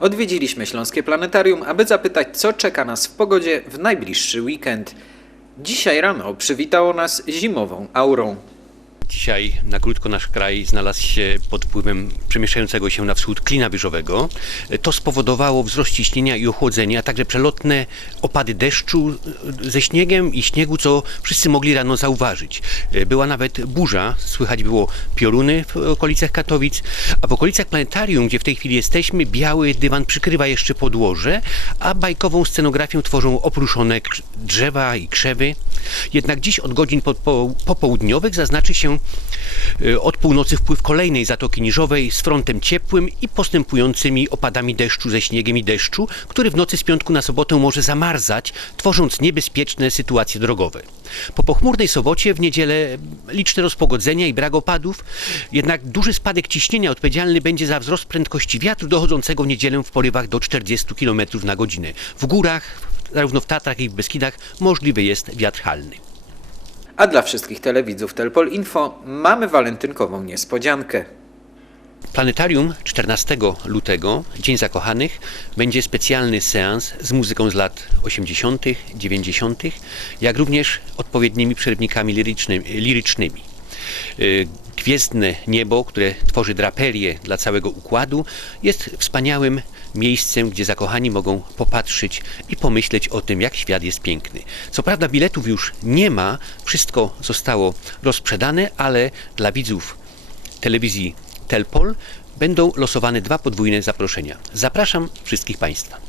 Odwiedziliśmy Śląskie Planetarium, aby zapytać, co czeka nas w pogodzie w najbliższy weekend. Dzisiaj rano przywitało nas zimową aurą. Dzisiaj na krótko nasz kraj znalazł się pod wpływem przemieszczającego się na wschód klina wyżowego. To spowodowało wzrost ciśnienia i ochłodzenia, a także przelotne opady deszczu ze śniegiem i śniegu, co wszyscy mogli rano zauważyć. Była nawet burza, słychać było pioruny w okolicach Katowic, a w okolicach planetarium, gdzie w tej chwili jesteśmy, biały dywan przykrywa jeszcze podłoże, a bajkową scenografię tworzą opruszone drzewa i krzewy. Jednak dziś od godzin po, po, popołudniowych zaznaczy się e, od północy wpływ kolejnej Zatoki Niżowej z frontem ciepłym i postępującymi opadami deszczu ze śniegiem i deszczu, który w nocy z piątku na sobotę może zamarzać, tworząc niebezpieczne sytuacje drogowe. Po pochmurnej sobocie w niedzielę liczne rozpogodzenia i brak opadów, jednak duży spadek ciśnienia odpowiedzialny będzie za wzrost prędkości wiatru dochodzącego w niedzielę w porywach do 40 km na godzinę. W górach, zarówno w Tatrach, jak i w Beskidach możliwy jest wiatr halny. A dla wszystkich telewidzów Telpol Info mamy walentynkową niespodziankę. Planetarium 14 lutego, Dzień Zakochanych, będzie specjalny seans z muzyką z lat 80., 90., jak również odpowiednimi przerywnikami lirycznymi. Y, Gwiezdne niebo, które tworzy draperię dla całego układu, jest wspaniałym miejscem, gdzie zakochani mogą popatrzeć i pomyśleć o tym, jak świat jest piękny. Co prawda biletów już nie ma, wszystko zostało rozprzedane, ale dla widzów telewizji Telpol będą losowane dwa podwójne zaproszenia. Zapraszam wszystkich Państwa.